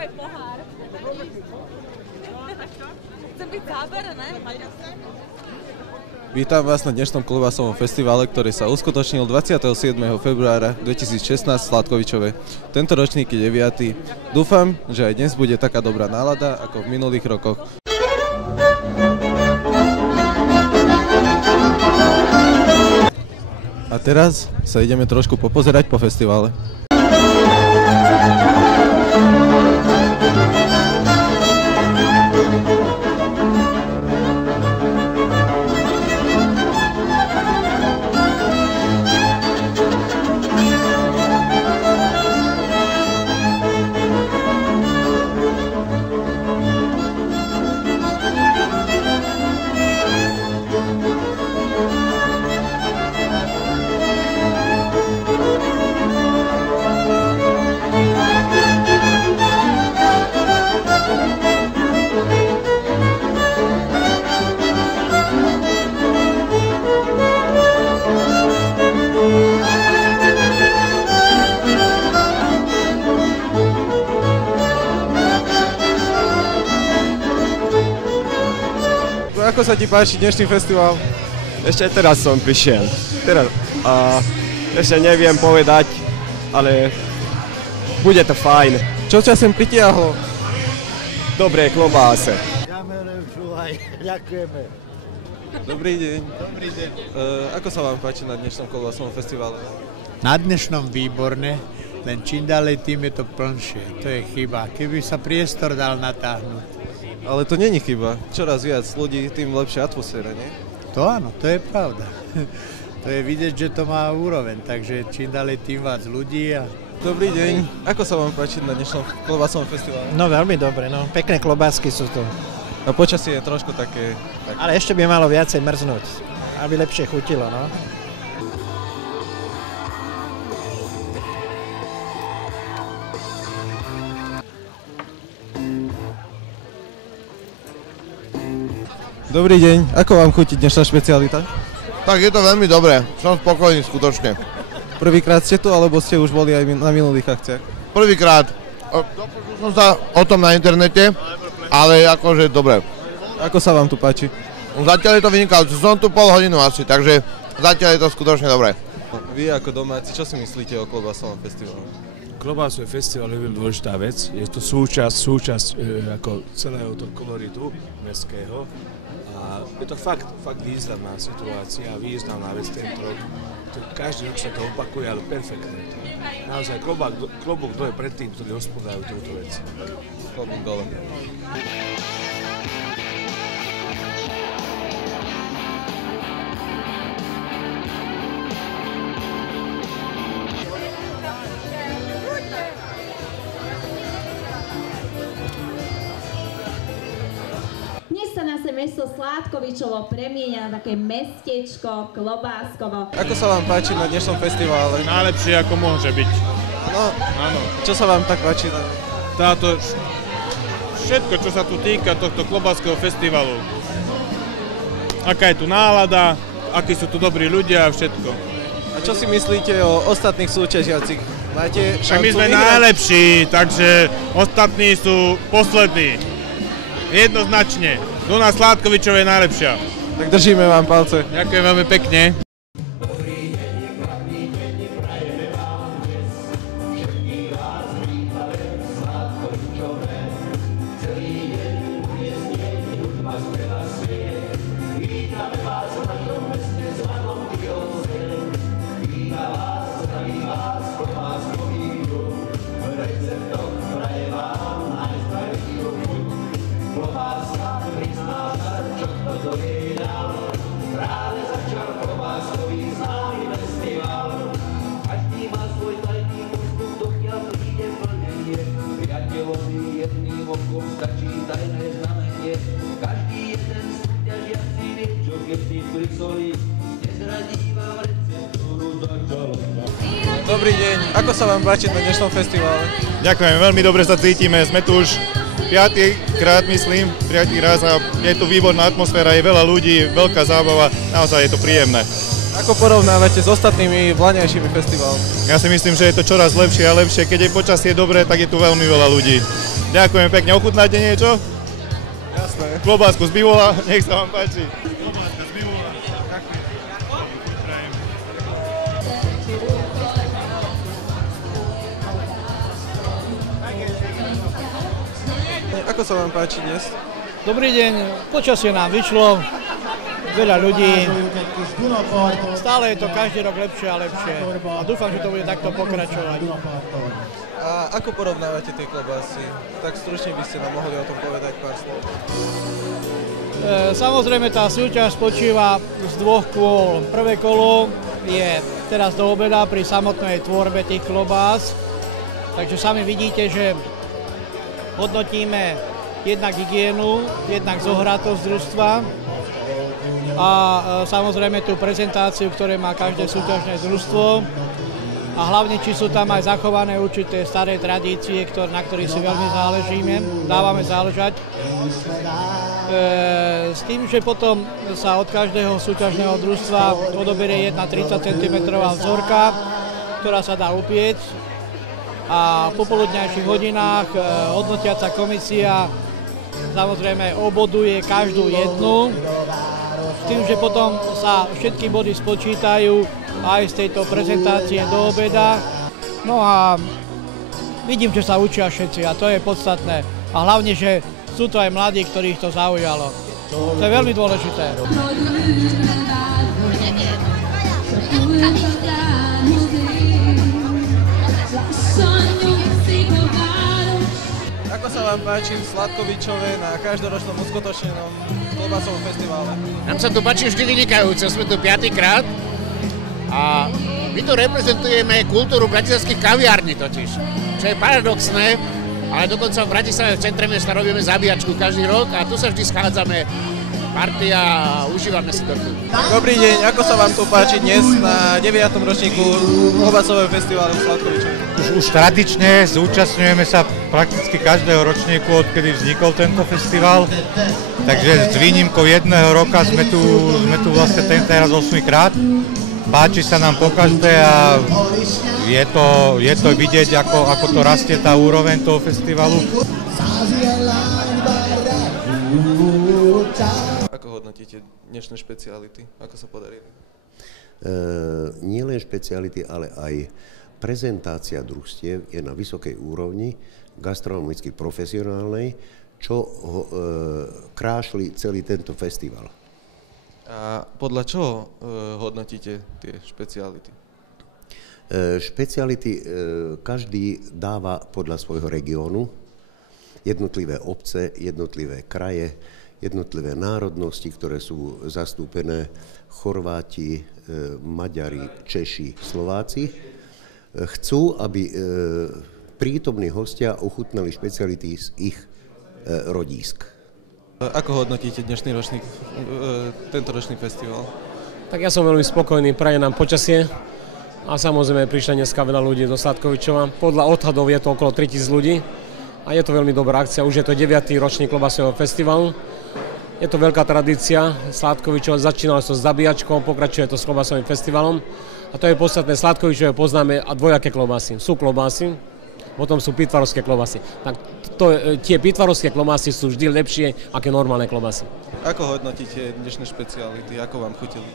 tvoj pohár. Chcem byť záber, ne? Vítam vás na dnešnom klobasovom festivale, ktorý sa uskutočnil 27. februára 2016 v Sládkovičove. Tento ročník je 9. Dúfam, že aj dnes bude taká dobrá nálada ako v minulých rokoch. A teraz sa ideme trošku popozerať po festivale. Ako sa ti páči dnešný festival? Ešte teraz som prišiel. Ešte neviem povedať, ale bude to fajn. Čo ťa sem pritiahlo? Dobré klobáse. Ďakujeme. Dobrý deň. Dobrý deň. Ako sa vám páči na dnešnom klobasovom festivale? Na dnešnom výborne, len čím ďalej tým je to plnšie. To je chyba. Keby sa priestor dal natáhnuť. Ale to není chyba. Čoraz viac ľudí, tým lepšia atmosféra, nie? To áno, to je pravda. To je vidieť, že to má úroveň, takže čím ďalej tým viac ľudí. Dobrý deň. Ako sa vám páči na dnešnom klobasovom festivale? No veľmi dobre, no. Pekné klobásky sú tu. A počasie je trošku také... Ale ešte by malo viacej mrznúť, aby lepšie chutilo, no. Dobrý deň. Ako vám chutí dnešná špecialita? Tak je to veľmi dobré. Som spokojný skutočne. Prvýkrát ste tu, alebo ste už boli aj na minulých akciách? Prvýkrát. Dopočul som sa o tom na internete, ale akože dobre. Ako sa vám tu páči? Zatiaľ je to vynikajúce. Som tu pol hodinu asi, takže zatiaľ je to skutočne dobré. Vy ako domáci, čo si myslíte o klobasovom festivale? Klobásový festival je veľmi dôležitá vec. Je to súčasť ako celého toho koloritu mestského. A je to fakt významná situácia, významná vec tento rok. Každý rok sa to opakuje, ale perfektne. Naozaj klobúk dole pred tým, ktorí hospodárujú túto vec. Klobúk dole. Mesto Sládkovičovo premieňa na také mestečko, klobáskovo. Ako sa vám páči na dnešnom festivale? Najlepšie ako môže byť. Áno. Čo sa vám tak páči? Všetko, čo sa tu týka tohto klobáskeho festivalu. Aká je tu nálada, akí sú tu dobrí ľudia a všetko. A čo si myslíte o ostatných súťažiacich? Máte šancu my sme vyhrať? najlepší, takže ostatní sú poslední. Jednoznačne. Dona Sládkovičova je najlepšia. Tak držíme vám palce. Ďakujem veľmi pekne. Dobrý deň, ako sa vám páči na dnešnom festivale? Ďakujem, veľmi dobre sa cítime, sme tu už 5. krát, myslím, 5. raz a je tu výborná atmosféra, je veľa ľudí, veľká zábava, naozaj je to príjemné. Ako porovnávate s ostatnými vlaňajšími festivalmi? Ja si myslím, že je to čoraz lepšie a lepšie, keď je počasie dobré, tak je tu veľmi veľa ľudí. Ďakujem pekne, ochutnáte niečo? Jasné. Klobásku z bivola, nech sa vám páči. Ako sa vám páči dnes? Dobrý deň, počasie nám vyšlo, veľa ľudí, stále je to každý rok lepšie a lepšie a dúfam, že to bude takto pokračovať. A ako porovnávate tie klobásy? Tak stručne by ste nám mohli o tom povedať pár slov. Samozrejme tá súťaž spočíva z dvoch kôl. Prvé kolo je teraz do obeda pri samotnej tvorbe tých klobás, takže sami vidíte, že hodnotíme jednak hygienu, jednak zohratosť družstva a samozrejme tú prezentáciu, ktoré má každé súťažné družstvo a hlavne, či sú tam aj zachované určité staré tradície, na ktorých si veľmi dávame záležať. S tým, že potom sa od každého súťažného družstva odoberie jedna 30 cm vzorka, ktorá sa dá upieť a v popoludňajších hodinách hodnotiaca komisia samozrejme oboduje každú jednu, s tým, že potom sa všetky body spočítajú aj z tejto prezentácie do obeda. No a vidím, že sa učia všetci a to je podstatné. A hlavne, že sú to aj mladí, ktorých to zaujalo. To je veľmi dôležité. Ako sa vám páči v Sladkovičove na každoročnom uskutočnenom klobásovom festivale? Nám sa tu páči vždy vynikajúce, sme tu 5. krát a my tu reprezentujeme kultúru bratislavských kaviární totiž, čo je paradoxné, ale dokonca v Bratislave v centre mesta robíme zabíjačku každý rok a tu sa vždy schádzame partia a užívame si to tu. Dobrý deň, ako sa vám tu páči dnes na 9. ročníku klobásového festivalu v Sladkovičove? Už tradične zúčastňujeme sa prakticky každého ročníku, odkedy vznikol tento festival. Takže s výnimkou jedného roka sme tu vlastne teraz 8. krát. Páči sa nám pokaždé a je to vidieť, ako to rastie tá úroveň toho festivalu. Ako hodnotíte dnešné špeciality? Ako sa podarili? Nie len špeciality, ale aj prezentácia družstiev je na vysokej úrovni, gastronomicky profesionálnej, čo krášli celý tento festival. A podľa čoho hodnotíte tie špeciality? Špeciality každý dáva podľa svojho regiónu, jednotlivé obce, jednotlivé kraje, jednotlivé národnosti, ktoré sú zastúpené, Chorváti, Maďari, Češi, Slováci, chcú, aby prítomní hostia ochutnali špeciality z ich rodísk. Ako hodnotíte dnešný ročník, tento ročný festival? Tak ja som veľmi spokojný, praje nám počasie a samozrejme prišlo dneska veľa ľudí do Sladkovičova. Podľa odhadov je to okolo 3000 ľudí a je to veľmi dobrá akcia. Už je to 9. ročník klobásového festivalu. Je to veľká tradícia Sladkovičova, začínalo sa s zabíjačkou, pokračuje to s klobásovým festivalom. A to je podstatné, Sladkovičove poznáme a dvojaké klobásy. Sú klobásy, potom sú pitvarovské klobásy. Tak tie pitvarovské klobásy sú vždy lepšie ako normálne klobásy. Ako hodnotíte dnešné špeciality? Ako vám chutili?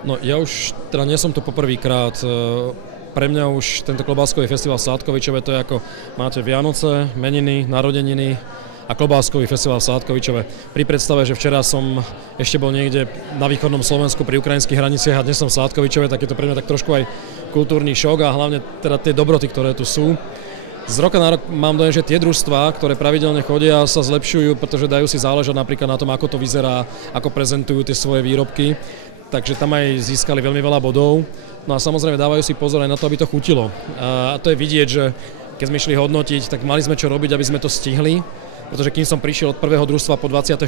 No ja už teda nie som tu poprvýkrát. Pre mňa už tento klobáskový festival Sladkovičove to je ako máte Vianoce, meniny, narodeniny a klobáskový festival v Sladkovičove. Pri predstave, že včera som ešte bol niekde na východnom Slovensku pri ukrajinských hraniciach a dnes som v Sladkovičove, tak je to pre mňa tak trošku aj kultúrny šok a hlavne teda tie dobroty, ktoré tu sú. Z roka na rok mám dojem, že tie družstvá, ktoré pravidelne chodia, sa zlepšujú, pretože dajú si záležať napríklad na tom, ako to vyzerá, ako prezentujú tie svoje výrobky. Takže tam aj získali veľmi veľa bodov. No a samozrejme dávajú si pozor aj na to, aby to chutilo. A to je vidieť, že keď sme išli hodnotiť, tak mali sme čo robiť, aby sme to stihli. Pretože kým som prišiel od prvého družstva po 24.,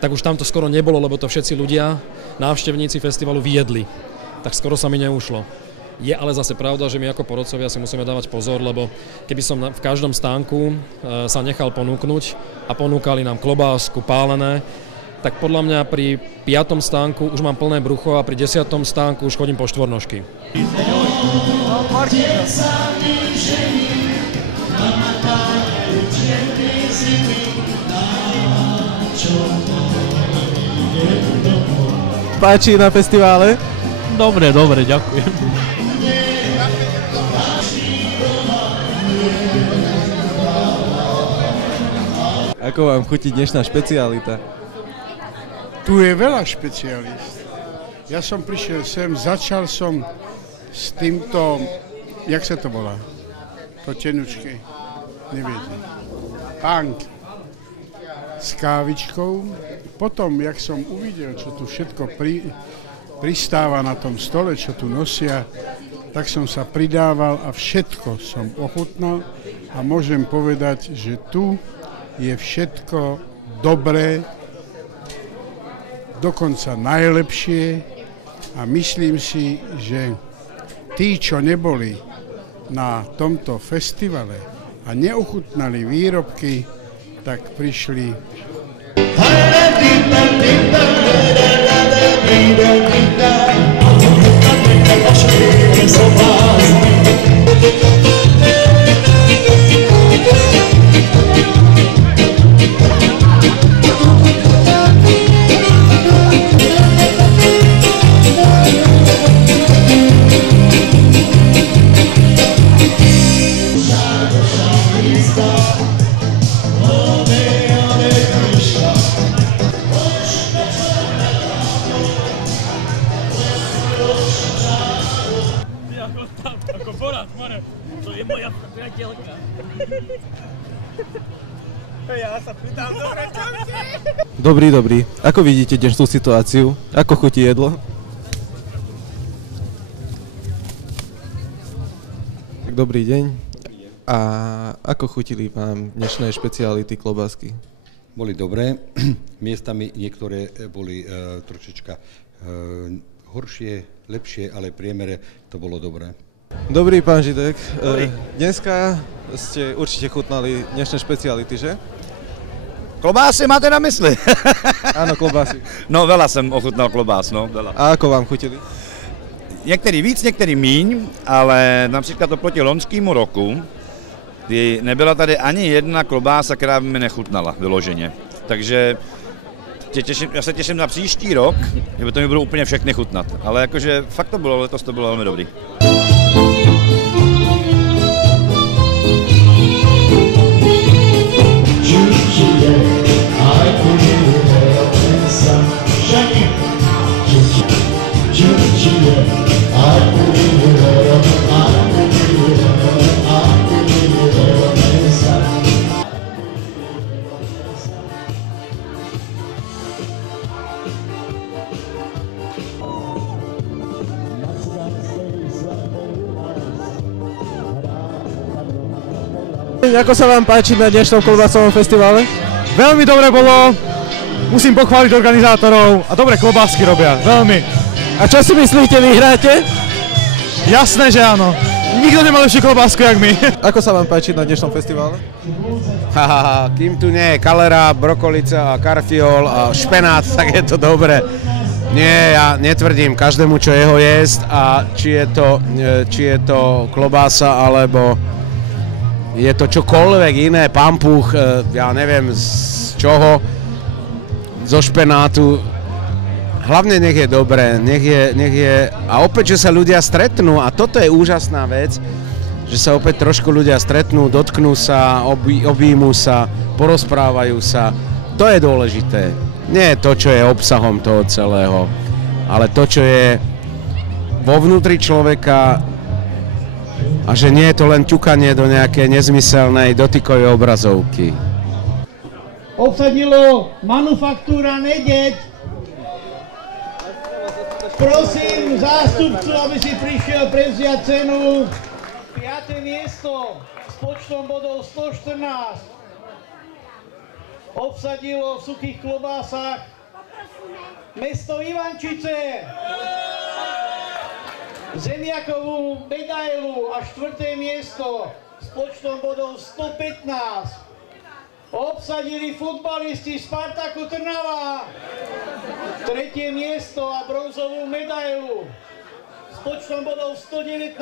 tak už tam to skoro nebolo, lebo to všetci ľudia, návštevníci festivalu vyjedli. Tak skoro sa mi neušlo. Je ale zase pravda, že my ako porodcovia si musíme dávať pozor, lebo keby som v každom stánku sa nechal ponúknuť a ponúkali nám klobásku, pálené, tak podľa mňa pri 5. stánku už mám plné brucho a pri 10. stánku už chodím po štvornožky. Páči na festivále? Dobre, ďakujem. Ako vám chutí dnešná špecialita? Tu je veľa špecialist. Ja som prišiel sem, začal som s týmto, jak sa to volá? To tenučké, neviete. Punk. S kávičkou. Potom, jak som uvidel, čo tu všetko pristáva na tom stole, čo tu nosia, tak som sa pridával a všetko som ochutnal a môžem povedať, že tu je všetko dobré, dokonca najlepšie a myslím si, že tí, čo neboli na tomto festivale a neochutnali výrobky, tak prišli. To je moja priateľka. Ja sa pýtam, Dobrý. Ako vidíte dnešnú situáciu? Ako chutí jedlo? Tak dobrý deň. A ako chutili vám dnešné špeciality klobásky? Boli dobré. Miestami niektoré boli trošička horšie, lepšie, ale v priemere to bolo dobré. Dobrý, pán Židek. Dneska ste určite chutnali dnešné špeciality, že? Klobásy máte na mysli? Áno, klobásy. No, veľa som ochutnal klobás, no, veľa. A ako vám chutili? Některý víc, některý míň, ale například oproti loňskému roku, kdy nebyla tady ani jedna klobása, která by mi nechutnala vyloženě. Takže já se těším na příští rok, že to mi budou úplně všechny chutnat. Ale jakože fakt to bylo, letos to bylo velmi dobrý. Ako sa vám páči na dnešnom klobásovom festivale? Veľmi dobre bolo, musím pochváliť organizátorov a dobre klobásky robia, veľmi. A čo si myslíte, vyhráte? Jasné, že áno. Nikto nemá lepšiu klobásku, jak my. Ako sa vám páči na dnešnom festivale? Kým tu nie je kalera, brokolica a karfiol a špenát, tak je to dobré. Nie, ja netvrdím každému, čo jeho jesť a či je to klobása alebo je to čokoľvek iné, pampuch, ja neviem z čoho, zo špenátu. Hlavne nech je dobré, nech je, a opäť, že sa ľudia stretnú, a toto je úžasná vec, že sa opäť trošku ľudia stretnú, dotknú sa, objímu sa, porozprávajú sa, to je dôležité. Nie to, čo je obsahom toho celého, ale to, čo je vo vnútri človeka, a že nie je to len ťukanie do nejakej nezmyselnej dotykovej obrazovky. Obsadilo Manufaktúra Nedeť. Prosím zástupcu, aby si prišiel prevziať cenu. 5. miesto s počtom bodov 114. Obsadilo v suchých klobásach mesto Ivančice. Zemiakovú medailu a 4. miesto s počtom bodov 115. Obsadili futbalisti Spartaku Trnava. 3. miesto a bronzovú medailu s počtom bodov 119.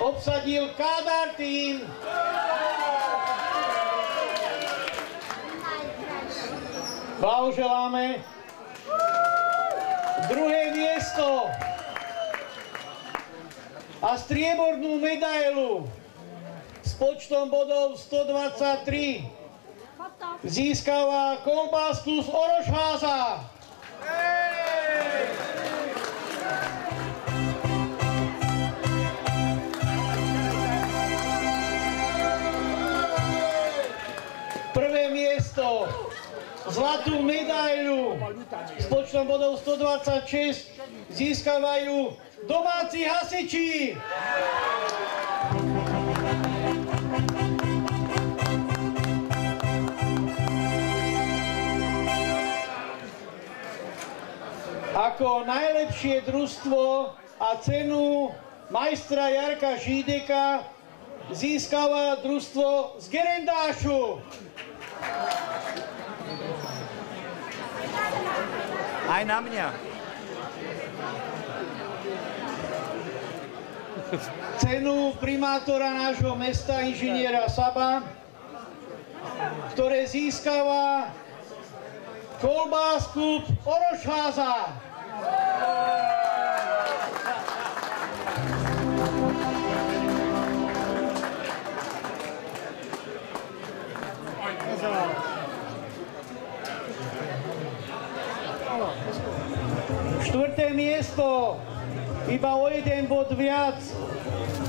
Obsadil Kádár tým. Blahoželáme. Druhé miesto a striebornú medailu s počtom bodov 123 získava Kolbásku z Orošháza. Prvé miesto, zlatú medailu s počtom bodov 126 získavajú domáci hasiči. Ako najlepšie družstvo a cenu majstra Jarka Žídeka získava družstvo z Gerendášu. Aj na mňa. Cenu primátora nášho mesta, inžiniera Saba, ktoré získava Kolbásku Orošháza. Štvrté miesto, iba o jeden bod viac,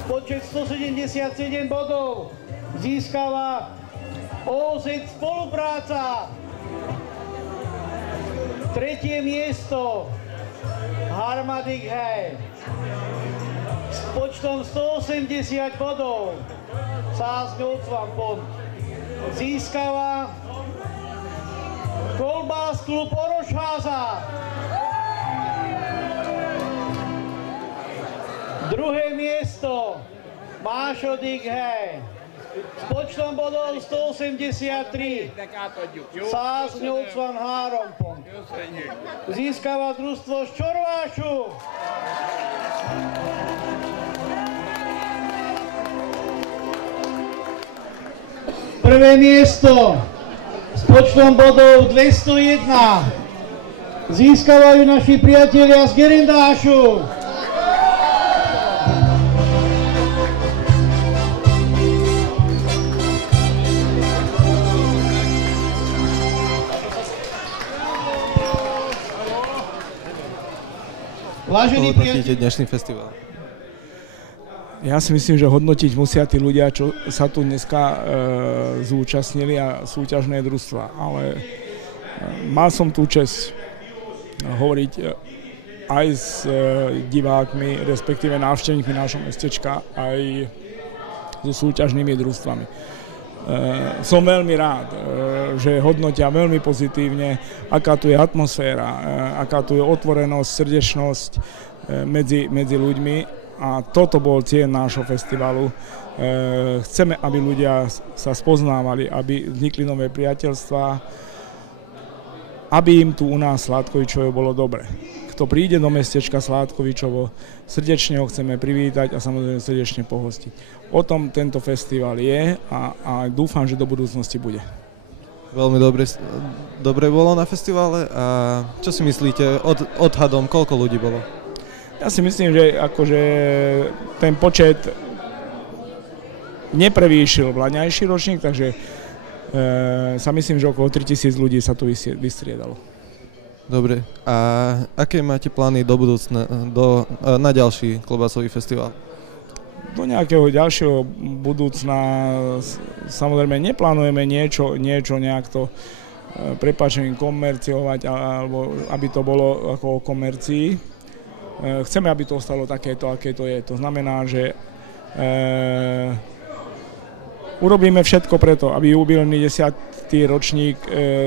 počet 177 bodov, získava OZ Spolupráca. Tretie miesto, Harmadik Hej, s počtom 180 bodov, Sászgócvampont, získava Kolbász klub Orošháza. Druhé miesto, Második Hej, s počtom bodov 183, Sászgócvan Hárompont, získava družstvo z Čorvášu. Prvé miesto s počtom bodov 201 získavajú naši priatelia z Gerendášu. Vážení hodnotíte dnešný festival? Ja si myslím, že hodnotiť musia tí ľudia, čo sa tu dneska zúčastnili a súťažné družstva. Ale mal som tú česť hovoriť aj s divákmi, respektíve návštevníkmi nášho mestečka, aj so súťažnými družstvami. Som veľmi rád, že hodnotia veľmi pozitívne, aká tu je atmosféra, aká tu je otvorenosť, srdečnosť medzi ľuďmi. A toto bol cieľ nášho festivalu. Chceme, aby ľudia sa spoznávali, aby vznikli nové priateľstvá, aby im tu u nás Sládkovičovo bolo dobre. Kto príde do mestečka Sládkovičovo, srdečne ho chceme privítať a samozrejme srdečne pohostiť. O tom tento festival je a dúfam, že do budúcnosti bude. Veľmi dobre bolo na festivale a čo si myslíte odhadom, koľko ľudí bolo? Ja si myslím, že akože ten počet neprevýšil vlaňajší ročník, takže sa myslím, že okolo 3000 ľudí sa tu vystriedalo. Dobre, a aké máte plány do budúcna, na ďalší klobásový festival? Do nejakého ďalšieho budúcna samozrejme neplánujeme niečo nejak to prepáčením komerciovať, alebo aby to bolo ako o komercii. Chceme, aby to ostalo takéto, aké to je. To znamená, že urobíme všetko preto, aby jubilejný 10. ročník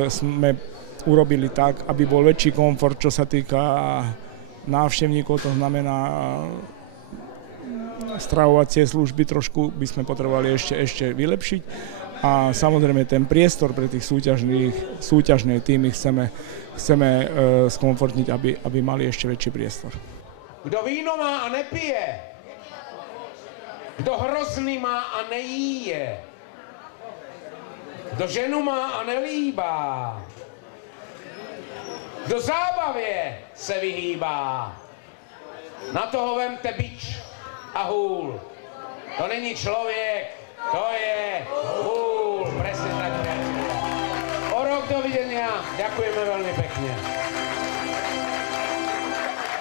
sme urobili tak, aby bol väčší komfort, čo sa týka návštevníkov, to znamená stravovacie služby trošku by sme potrebovali ešte vylepšiť a samozrejme ten priestor pre tých súťažné týmy chceme skomfortniť, aby mali ešte väčší priestor. Kdo víno má a nepije, kdo hrozny má a nejí je, kdo ženu má a nelíbá, Kdo zábavě se vyhýbá, na toho vemte bič a hůl. To není člověk, to je hůl. Presne tak. O rok dovidenia. Ďakujeme veľmi pekne.